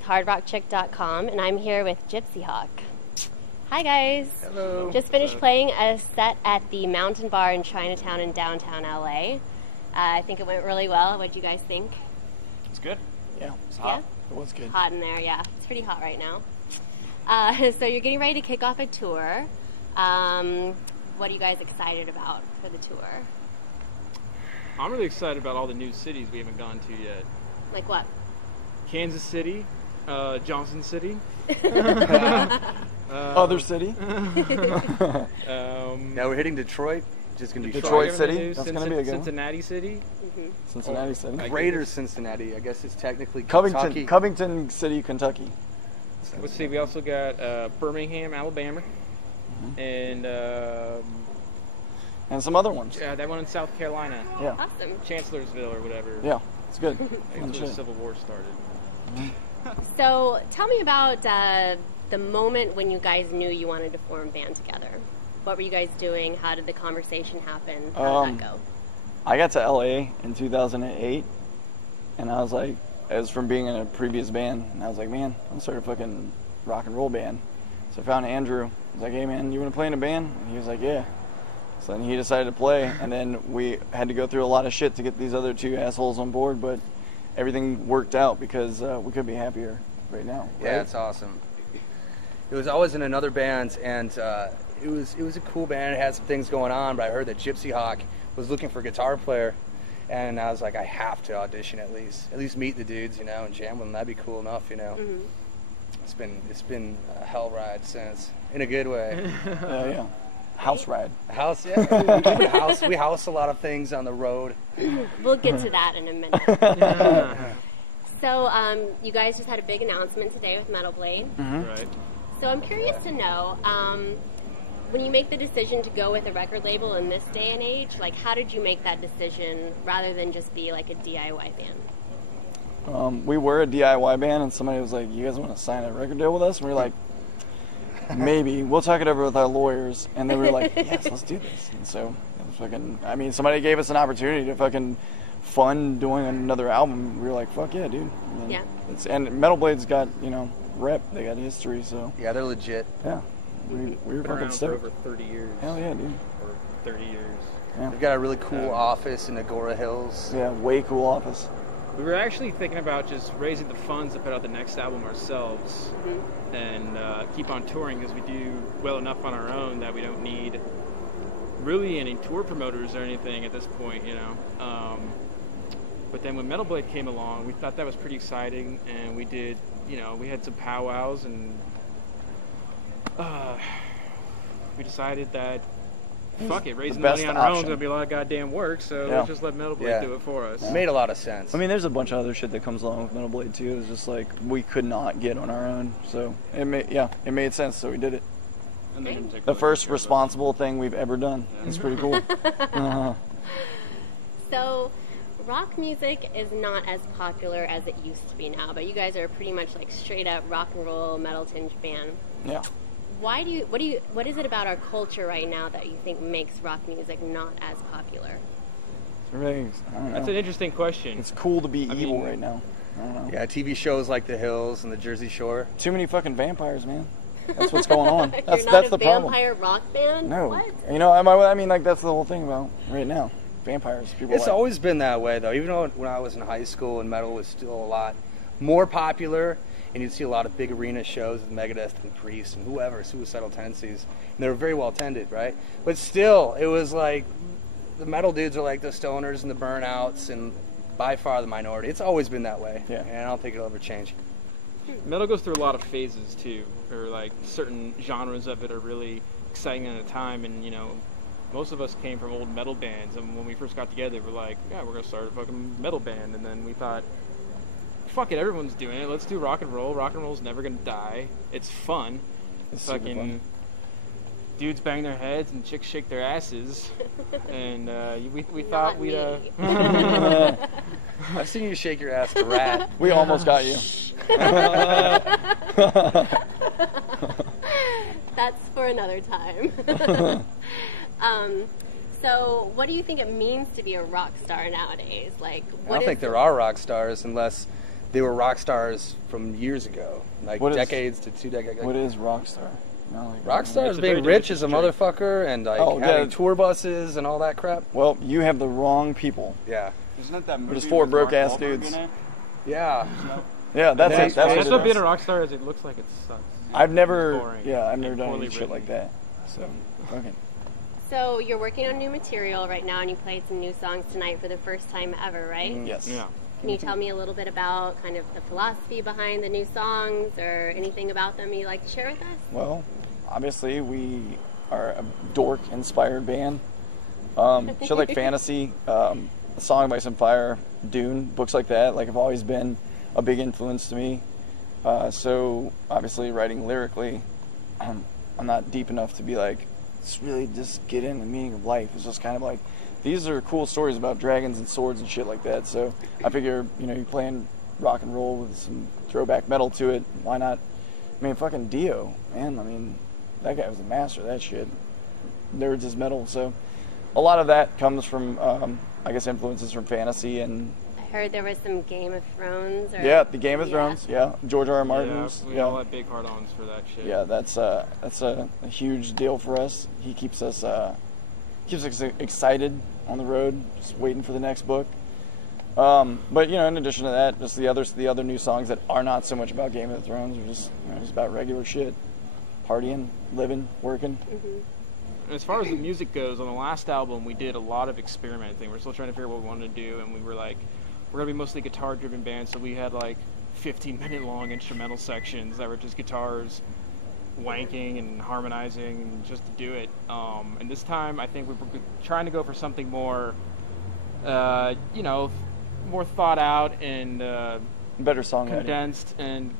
with HardRockChick.com, and I'm here with Gypsyhawk. Hi guys. Hello. Just finished playing a set at the Mountain Bar in Chinatown in downtown LA. I think it went really well. What did you guys think? It's good. Yeah, It's hot. it was good. Hot in there, yeah. It's pretty hot right now. So you're getting ready to kick off a tour. What are you guys excited about for the tour? I'm really excited about all the new cities we haven't gone to yet. Like what? Kansas City, Johnson City. Other city? Now we're hitting Detroit. Just going to be Detroit fun. City? That's going to be a good one. Cincinnati City. Cincinnati City. Greater Cincinnati. I guess it's technically Covington, Kentucky. Covington City, Kentucky. Let's see, we also got Birmingham, Alabama. And some other ones. yeah, that one in South Carolina. Yeah, Awesome. Chancellorsville or whatever. yeah, it's good. I think Fun that's where the shit. Civil War started. So tell me about the moment when you guys knew you wanted to form a band together. What were you guys doing? How did the conversation happen? How did that go? I got to LA in 2008, and I was like, it was from being in a previous band, and I was like, man, I'm gonna start a fucking rock and roll band. So I found Andrew. I was like, hey man, you wanna play in a band? And he was like, yeah. So then he decided to play, and then we had to go through a lot of shit to get these other two assholes on board, but everything worked out because we couldn't be happier right now. Right? Yeah, it's awesome. It was always in another band, and it was a cool band. It had some things going on, but I heard that Gypsyhawk was looking for a guitar player, and I was like, I have to audition at least meet the dudes, you know, and jam with them. That'd be cool enough, you know. It's been a hell ride since, in a good way. Yeah. House ride. House, yeah. We house a lot of things on the road. We'll get to that in a minute. So you guys just had a big announcement today with Metal Blade. Right. So I'm curious to know, when you make the decision to go with a record label in this day and age, like how did you make that decision rather than just be like a DIY band? We were a DIY band, and somebody was like, you guys want to sign a record deal with us? And we were like, maybe. We'll talk it over with our lawyers. And they were like, yes, let's do this. And so, it was fucking, I mean, somebody gave us an opportunity to fucking fund doing another album. We were like, fuck yeah, dude. And Yeah. And Metal Blade's got, you know, rep. They got history, so. Yeah, they're legit. Yeah. We were Been fucking around for stoked. over 30 years. Hell yeah, dude. Or 30 years. Yeah. They've got a really cool office in Agora Hills. Yeah, way cool office. We were actually thinking about just raising the funds to put out the next album ourselves and keep on touring because we do well enough on our own that we don't need really any tour promoters or anything at this point, you know. But then when Metal Blade came along, we thought that was pretty exciting, and we did, you know, we had some powwows, and we decided that fuck it, raising money on our own is going to be a lot of goddamn work, so let's just let Metal Blade do it for us. It made a lot of sense. I mean, there's a bunch of other shit that comes along with Metal Blade too. It's just like we could not get on our own, so it made sense. So we did it. And they didn't take The first responsible thing we've ever done. It's pretty cool. So rock music is not as popular as it used to be now, but you guys are pretty much like straight up rock and roll metal tinge band. Yeah. What is it about our culture right now that you think makes rock music not as popular? I don't know. That's an interesting question. It's cool to be evil right now. I don't know. Yeah, TV shows like The Hills and The Jersey Shore. Too many fucking vampires, man. That's what's going on. That's You're not the a problem. vampire rock band? No. What? You know, I mean, like that's the whole thing about right now. Vampires. People. It's always been that way, though. Even though when I was in high school and metal was still a lot more popular, and you'd see a lot of big arena shows with Megadeth and Priest and whoever, Suicidal Tendencies, and they were very well attended, right? But still, it was like the metal dudes are like the stoners and the burnouts, and by far the minority. It's always been that way, and I don't think it'll ever change. Metal goes through a lot of phases too, or like certain genres of it are really exciting at a time, and you know, most of us came from old metal bands, and when we first got together, we're like, yeah, we're gonna start a fucking metal band, and then we thought, fuck it, everyone's doing it. Let's do rock and roll. Rock and roll's never gonna die. It's fun. It's fucking fun. Dudes bang their heads and chicks shake their asses, and we thought we'd. I've seen you shake your ass to Rat. We almost got you. That's for another time. So, what do you think it means to be a rock star nowadays? Like, I don't think there are rock stars unless they were rock stars from years ago, like decades to 2 decades. What is Rockstar? Rockstar is being rich as a motherfucker and like having tour buses and all that crap. Well, you have the wrong people. Yeah. Isn't that movie? There's 4 with broke Mark ass Wahlberg dudes. in it? Yeah. Yeah, that's it. That's That's what what being a rock star is. It looks like it sucks. I've never, boring I've never and done poorly any shit written. like that. So, okay. So you're working on new material right now, and you played some new songs tonight for the first time ever, right? Yes. Yeah. Can you tell me a little bit about kind of the philosophy behind the new songs, or anything about them you'd like to share with us? Well, obviously we are a dork-inspired band. Shit like Fantasy, A Song by Some Fire, Dune, books like that, like have always been a big influence to me. So obviously writing lyrically, I'm not deep enough to be like, let's really just get in the meaning of life. It's just kind of like, these are cool stories about dragons and swords and shit like that. So I figure, you're playing rock and roll with some throwback metal to it. Why not? I mean, fucking Dio, man. I mean, that guy was the master of that shit. Nerds is metal. So a lot of that comes from, I guess, influences from fantasy and. I heard there was some Game of Thrones. Or, Yeah, the Game of Thrones. Yeah, George R. R. Martin's. We all have big hard-ons for that shit. Yeah, that's a huge deal for us. He keeps us excited on the road, just waiting for the next book. But in addition to that, just the other new songs that are not so much about Game of Thrones, are just just about regular shit, partying, living, working. And as far as the music goes, on the last album, we did a lot of experimenting. We're still trying to figure out what we wanted to do, and we were like, we're gonna be mostly guitar-driven band, so we had like 15-minute long instrumental sections that were just guitars wanking and harmonizing just to do it. And this time, I think we were trying to go for something more, more thought out and better song condensed and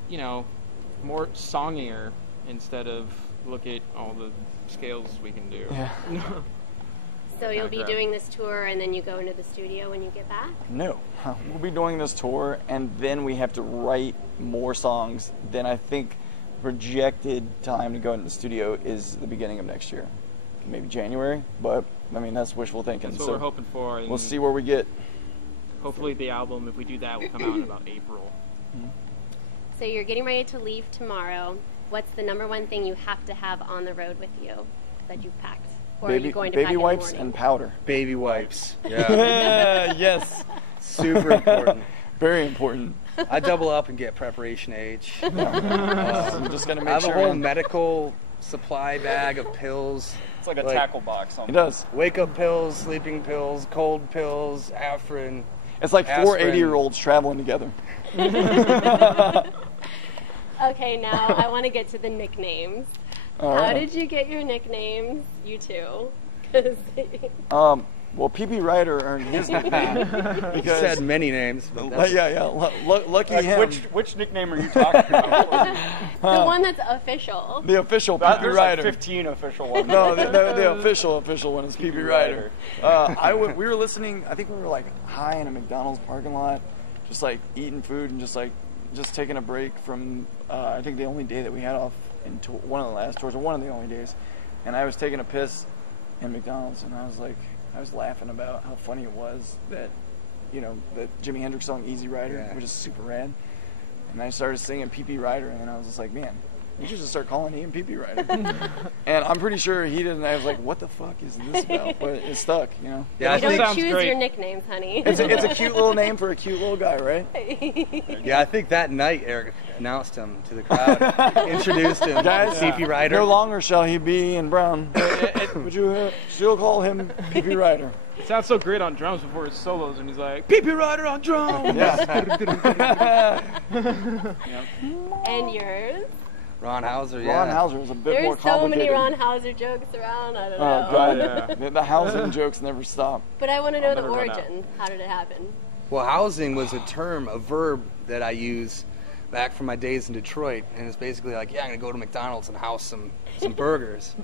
more songier instead of look at all the scales we can do. Yeah. So you'll be doing this tour, and then you go into the studio when you get back? No. We'll be doing this tour, and then we have to write more songs. Then I think projected time to go into the studio is the beginning of next year. Maybe January, but, I mean, that's wishful thinking. That's what we're hoping for. We'll see where we get. Hopefully the album, if we do that, will come out in about April. So you're getting ready to leave tomorrow. What's the number one thing you have to have on the road with you that you've packed? Or are you going to pack baby in the wipes morning? and powder. Baby wipes. Yeah. Yes. Super important. Very important. I double up and get Preparation H. I'm just gonna I make have sure. a whole medical supply bag of pills. It's like a tackle box. It does. Wake up pills, sleeping pills, cold pills, Afrin. It's like four Aspirin. 80-year-olds traveling together. Okay, now I want to get to the nicknames. All How right. did you get your nicknames, you two? 'Cause Well, P.P. Ryder earned his nickname He because said many names, but that's, lucky him. Which nickname are you talking about? the one that's official. The official P.P. There's Ryder. like 15 official ones. No, the official one is P.P. Ryder. Ryder. We were listening. I think we were like high in a McDonald's parking lot, just like eating food and just taking a break from. I think the only day that we had off in one of the last tours, or one of the only days, and I was taking a piss in McDonald's, and I was laughing about how funny it was that, the Jimi Hendrix song Easy Rider, which is super rad. And I started singing P.P. Ryder, and then I was just like, man, we should just start calling him P.P. Ryder. And I'm pretty sure he didn't. I was like, what the fuck is this about? But it stuck, Yeah, You I don't think choose great. your nicknames, honey. It's a cute little name for a cute little guy, right? I think that night Eric announced him to the crowd, introduced him, Guys, P.P. Ryder. No longer shall he be in brown. Would you still call him P.P. Ryder? It sounds so great on drums before his solos, and he's like, P.P. Ryder on drums! Yeah. And yours? Ron Hauser, Ron Hauser was a bit more There's so complicated. many Ron Hauser jokes around. I don't know. Oh, God. Yeah. The housing jokes never stop. But I want to know the never run out. origin. How did it happen? Well, housing was a term, a verb that I use back from my days in Detroit, and it's basically like, I'm gonna go to McDonald's and house some burgers.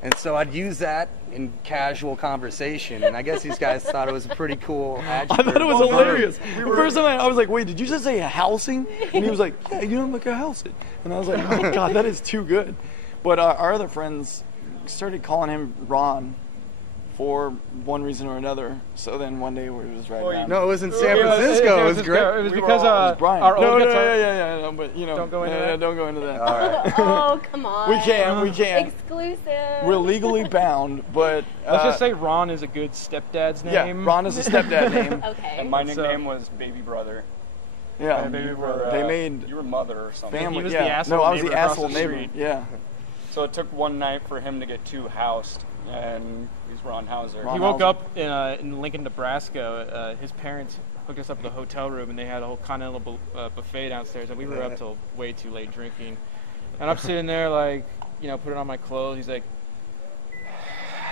And so I'd use that in casual conversation, and I guess these guys thought it was a pretty cool adjective. I thought it was Verb. hilarious. The first time I was like, wait, did you just say housing? And he was like, yeah, like a house it. And I was like, oh, God, that is too good. But our other friends started calling him Ron for one reason or another. So then one day we were just riding Well, around. No, it was in San Francisco. It was great. It was We were because all- It was Brian. our no, old no, guitar. yeah, but you know, Don't go into yeah, that? don't go into that. All right. Oh, come on. We can't. Exclusive. We're legally bound, but Let's just say Ron is a good stepdad's yeah, name. Ron is a stepdad name. Okay. And my So- nickname was Baby Brother. Yeah, Baby You were, they made you were mother or something. family. He was yeah. the asshole no, I was neighbor the across asshole the neighbor. street. Yeah. So it took one night for him to get two housed, and he's Ron Hauser. Ron He woke Hauser. up in Lincoln, Nebraska. His parents hooked us up with a hotel room, and they had a whole continental buffet downstairs, and we were up till way too late drinking. And I'm sitting there, like, you know, putting on my clothes. He's like,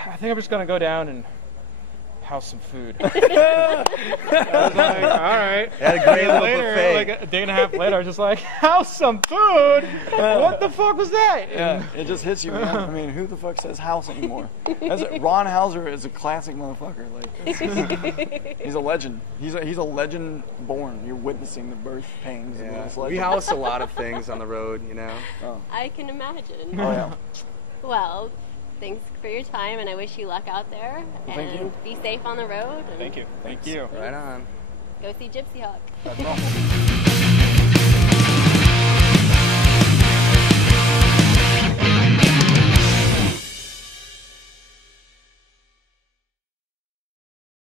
I think I'm just gonna go down and house some food. I was like, all right. They had a great little Later, buffet. like a day and a half later, I was just like, house some food? What the fuck was that? Yeah, it just hits you, man. I mean, who the fuck says house anymore? Ron Hauser is a classic motherfucker. Like, he's a legend. He's a legend born. You're witnessing the birth pangs of Yeah. this We legend. house a lot of things on the road, you know. I can imagine. Oh yeah. Well, thanks for your time, and I wish you luck out there. Well, thank and you. be safe on the road. And Thank you. Thank you. Right on. Go see Gypsyhawk. That's all.